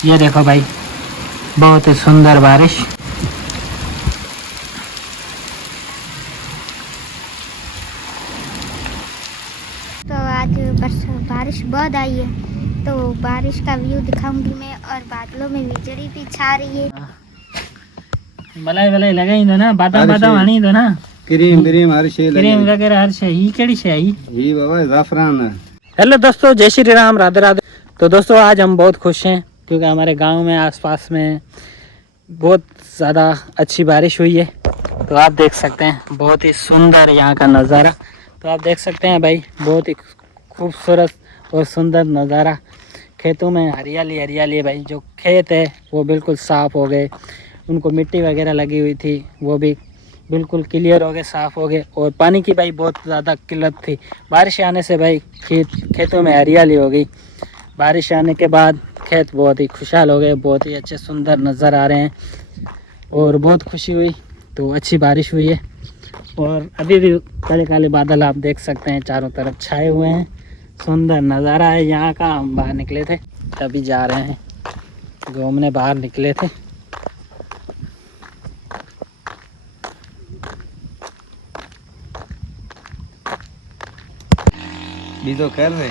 ये देखो भाई, बहुत ही सुंदर बारिश। तो आज बारिश बहुत आई है, तो बारिश का व्यू दिखाऊंगी मैं। और बादलों में बिजली भी छा रही है। मलाई वलाई लगाई दो ना, बादाम बादाम हणी दो ना, क्रीम क्रीम हर शे क्रीम वगैरह हर शे। ही केड़ी शे आई? ही बाबा जाफरान है। हेलो दोस्तों, जय श्री राम, राधे राधे। तो दोस्तों आज हम बहुत खुश हैं क्योंकि हमारे गांव में आसपास में बहुत ज़्यादा अच्छी बारिश हुई है। तो आप देख सकते हैं बहुत ही सुंदर यहाँ का नज़ारा। तो आप देख सकते हैं भाई, बहुत ही खूबसूरत और सुंदर नज़ारा। खेतों में हरियाली हरियाली है भाई। जो खेत है वो बिल्कुल साफ़ हो गए, उनको मिट्टी वगैरह लगी हुई थी वो भी बिल्कुल क्लियर हो गए, साफ़ हो गए। और पानी की भाई बहुत ज़्यादा किल्लत थी। बारिश आने से भाई खेतों में हरियाली हो गई। बारिश आने के बाद खेत बहुत ही खुशहाल हो गए, बहुत ही अच्छे सुंदर नज़र आ रहे हैं और बहुत खुशी हुई। तो अच्छी बारिश हुई है और अभी भी काले काले बादल आप देख सकते हैं चारों तरफ छाए हुए हैं। सुंदर नज़ारा है यहाँ का। हम बाहर निकले थे, अभी जा रहे हैं घूमने, बाहर निकले थे। बीजो कर रहे।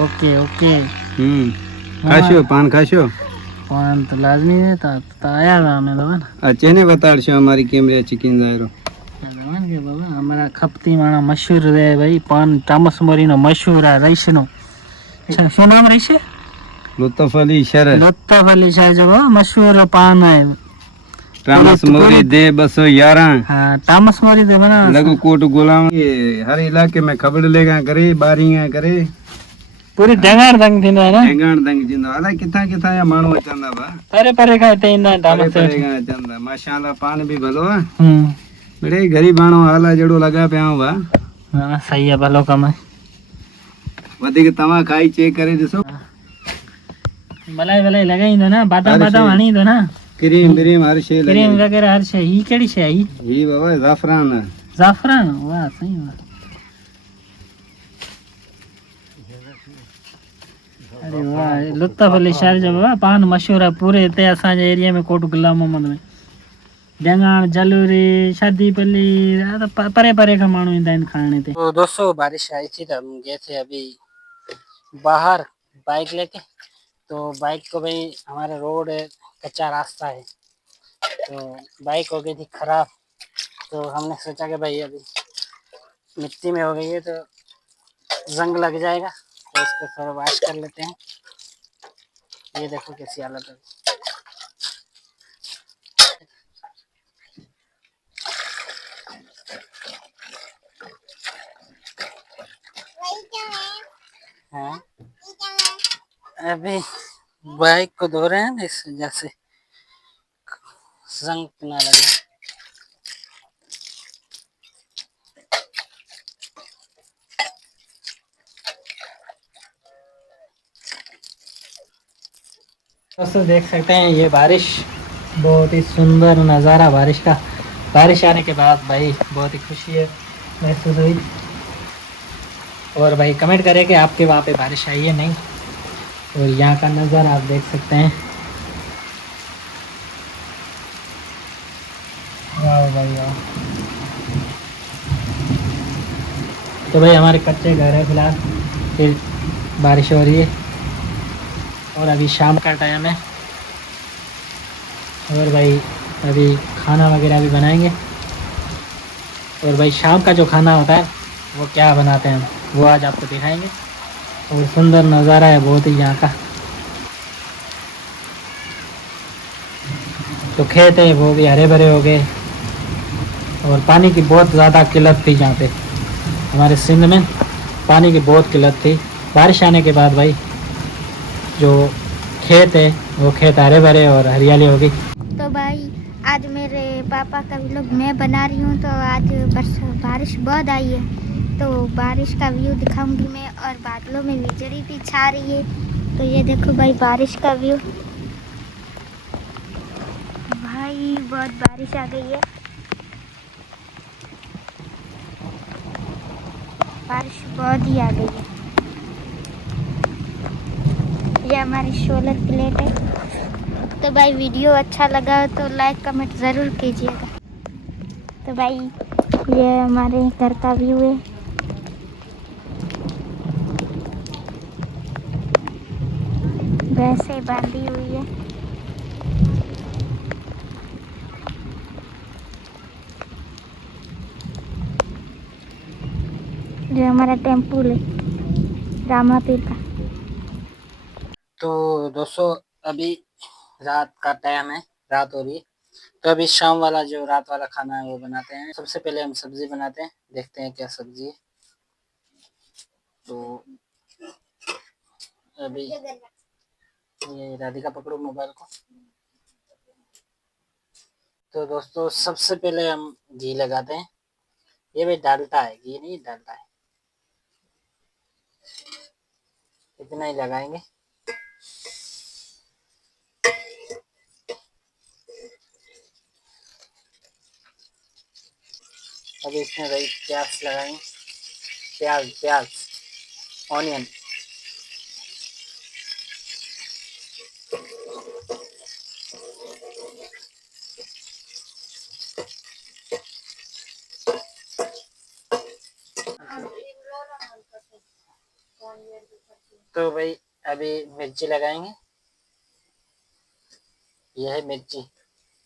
Okay okay. खाशो पान खाशो। पान तो लाजमी है, तो आया था हमें लोगन। अच्छे ने बताड़शो हमारी कैमरे चिकन जायरो। के बाबा हमारा खपती माना मशहूर है भाई पान। तामस मोरी नो मशहूर है रईस नो। अच्छा શું નામ રહીશે? लुत्फ अली शर। लुत्फ अली शर जो मशहूर पान है। तामस मोरी दे 211। हाँ तामस मोरी दे बना लगू कोट गुलाम। ये हर इलाके में खबर लेगा करे, बारियां करे, पूरी डंगार दंग थी ना। डंगाण दंग जिंदा अला किथा किथा या माणो चंदा बा। परे परे का ते ना तामस परे का चंदा माशाल्लाह। पान भी भलो है। बड़े गरीब बाणो हाला जड़ो लगा पे आऊं बा। हाँ सही है, भलो कम है। वधिक तवा खाई चेक करे दिसो। मलाई वलाई लगाई दो ना, बादाम बादाम हणी दो ना, क्रीम क्रीम हर शे लगे। क्रीम वगैरह हर शे। ही केड़ी शे आई? ही बाबा जाफरान है। जाफरान। वाह सही वाह। अरे वाह, लुत्फ अली शहर जो बाबा पान मशहूर है पूरे ते असांजे एरिया में। कोट गुलाम मोहम्मद में जंगाण जलूरी शादी पल्ली परे परे का माण्हू ईंदा आहिनि खाने ते। तो दोस्तों बारिश आई थी तो हम गए थे अभी बाहर बाइक लेके। तो बाइक को भाई हमारा रोड है, कच्चा रास्ता है, तो बाइक हो गई थी खराब। तो हमने सोचा कि भाई अभी मिट्टी में हो गई है तो जंग लग जाएगा, तो इसको थोड़ा वॉश कर लेते हैं। ये देखो कैसी हालत है। हाँ अभी बाइक को धो रहे हैं ना, इस वजह से जंग ना लगे। दोस्तों देख सकते हैं ये बारिश, बहुत ही सुंदर नज़ारा बारिश का। बारिश आने के बाद भाई बहुत ही खुशी है महसूस हुई। और भाई कमेंट करें कि आपके वहाँ पे बारिश आई है नहीं। और यहाँ का नज़ारा आप देख सकते हैं। वाह भाई वाह। तो भाई हमारे कच्चे घर है फिलहाल, फिर बारिश हो रही है और अभी शाम का टाइम है। और भाई अभी खाना वगैरह भी बनाएंगे। और भाई शाम का जो खाना होता है वो क्या बनाते हैं वो आज आपको दिखाएंगे। और सुंदर नज़ारा है बहुत ही यहाँ का। तो खेत है वो भी हरे भरे हो गए और पानी की बहुत ज़्यादा किल्लत थी यहाँ पे। हमारे सिंध में पानी की बहुत किल्लत थी। बारिश आने के बाद भाई जो खेत है वो खेत हरे भरे और हरियाली हो गई। तो भाई आज मेरे पापा का व्लॉग मैं बना रही हूँ। तो आज बारिश बहुत आई है, तो बारिश का व्यू दिखाऊंगी मैं। और बादलों में बिजली भी छा रही है। तो ये देखो भाई बारिश का व्यू। भाई बहुत बारिश आ गई है, बारिश बहुत ही आ गई है। ये हमारी सोलर प्लेट है। तो भाई वीडियो अच्छा लगा तो लाइक कमेंट ज़रूर कीजिएगा। तो भाई ये हमारे घर का व्यू है। भैंसे बांधी हुई है। ये हमारा टेम्पल है रामापीर का। तो दोस्तों अभी रात का टाइम है, रात हो रही है। तो अभी शाम वाला जो रात वाला खाना है वो बनाते हैं। सबसे पहले हम सब्जी बनाते हैं, देखते हैं क्या सब्जी है। तो अभी ये राधिका पकड़ो मोबाइल को। तो दोस्तों सबसे पहले हम घी लगाते हैं। ये भाई डालता है, घी नहीं डालता है, इतना ही लगाएंगे। अभी इसमें भाई प्याज लगाएंगे, प्याज ऑनियन। तो भाई अभी मिर्ची लगाएंगे। यह है मिर्ची,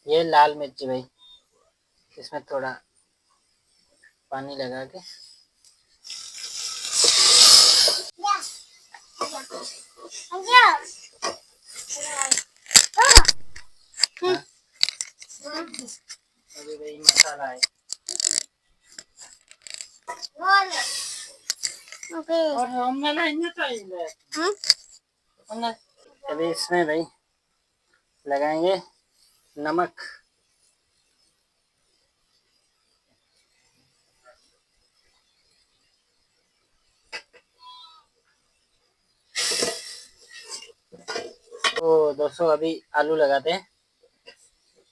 ये लाल मिर्ची भाई। इसमें थोड़ा पानी लगा के अभी भाई मसाला है। और अभी इसमें भाई लगाएंगे नमक। तो दोस्तों अभी आलू लगाते हैं।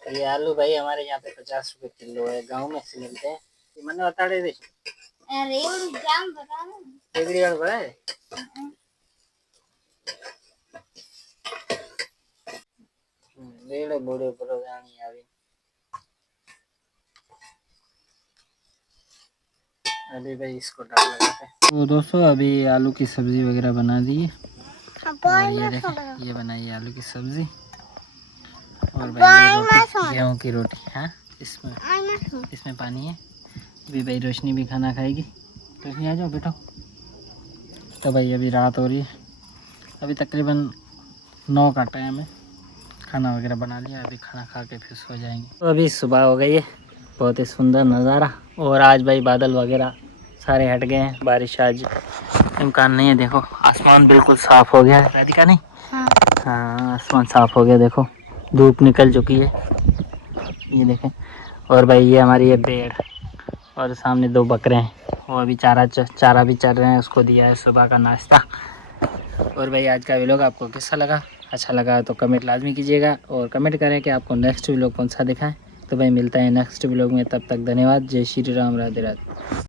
ये आलू भाई हमारे यहाँ पे 50 रुपए किलो है, गांव में से मिलते हैं। मैंने बता दे बूढ़े अभी भाई इसको डाल लगाते हैं। तो दोस्तों अभी आलू की सब्जी वगैरह बना दी है। और ये देखें, ये बनाई आलू की सब्जी और भाई गेहूँ की रोटी। हाँ इसमें पानी है। अभी भाई रोशनी भी खाना खाएगी। रोशनी आ जाओ बैठो। तो भाई अभी रात हो रही है, अभी तकरीबन 9 का टाइम है। खाना वगैरह बना लिया, अभी खाना खा के फिर सो जाएंगे। तो अभी सुबह हो गई है, बहुत ही सुंदर नज़ारा। और आज भाई बादल वगैरह सारे हट गए हैं, बारिश आज इम्कान नहीं है। देखो आसमान बिल्कुल साफ़ हो गया है। राधिका नहीं, हाँ आसमान साफ़ हो गया। देखो धूप निकल चुकी है, ये देखें। और भाई ये हमारी ये भेड़ और सामने 2 बकरे हैं, वो अभी चारा भी चल रहे हैं। उसको दिया है सुबह का नाश्ता। और भाई आज का व्लॉग आपको कैसा लगा? अच्छा लगा तो कमेंट लाजमी कीजिएगा और कमेंट करें कि आपको नेक्स्ट व्लॉग कौन सा दिखाएं। तो भाई मिलता है नेक्स्ट व्लॉग में, तब तक धन्यवाद। जय श्री राम, राधे राधे।